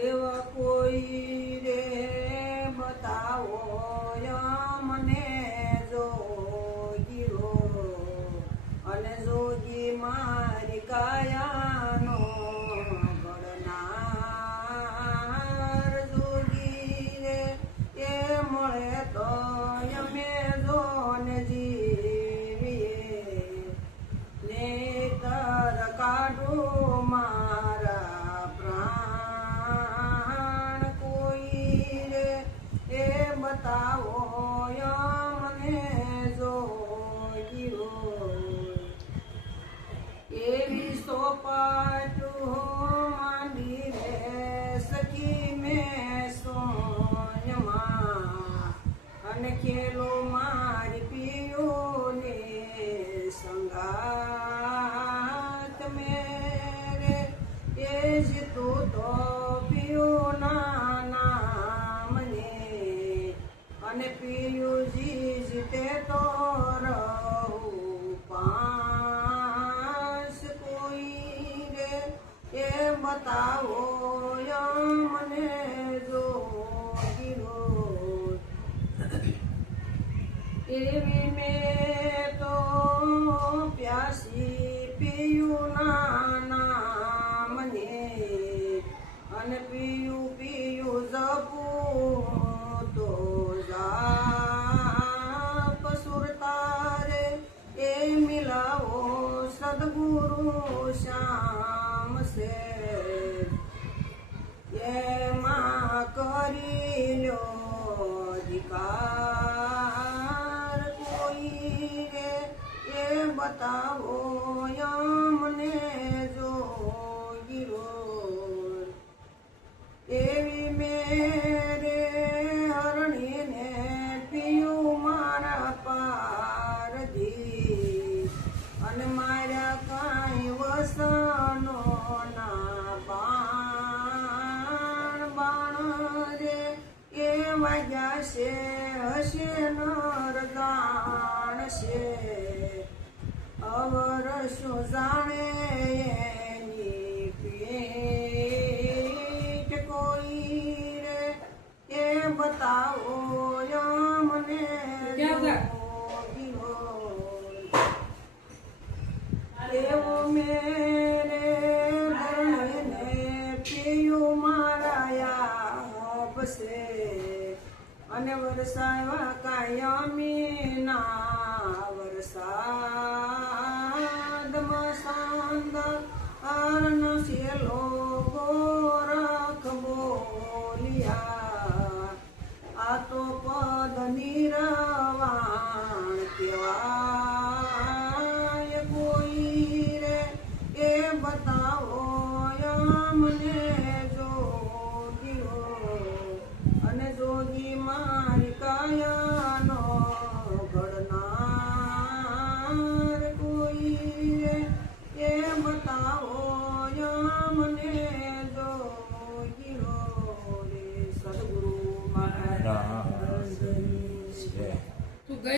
એવા કોઈ રે બતાવો મને જોગીરો અને જોગી મારી કાયાનો ઘડનાર જોગી રે એ મળે તો અમે જોને જીવીએ નેતર કાઢું મારા પ્રાણ કોઈ રે એ બતાવો મને જોગીરો એવી સોપાટું માંડી રે સખી મેં સોન્યમાં અને ખેલો મારી પીઓને સંગાત મેરે એ જ તું તો પીઓ નામને અને પીયુજી જીતે તો રહું પાંચ કોઈ રે એ બતાવો મને જોગીરો એવી મેં તો પ્યાસી પીયું નાના મને અને પીયું પીયું જપું તો જાપ સુરતા રે એ મિલાવો સદગુરુ શ્યામ સે એમાં કરી લ્યો અધિકાર કોઈ રે એ બતાવો મને જોગીરો એવી મેરે હરણીને પીયું મારા પારધી અને મારા કાંઈ વસનો ના બાણ રે એ વાગ્યા છે હશે નરગાણ છે અવર શું જાણે એની પીઠ કોઈ રે એ બતાવો મને જોગીરો એવો મેરે ભરણીને પીયું મારા આપશે અને વરસાવા કાયમી ના વરસાદમાં સાંદ અર્ણ શેલો ગોરખ બોલિયા આ તો પદ નિરવાણ કેવાય કોઈ રે એ બતાવો મને જોગીરો અને જોગી મારી કાયાનો ઘડનાર કોઈ રે એ બતાવો મને જોગીરો રે સદગુરુ મહારાજ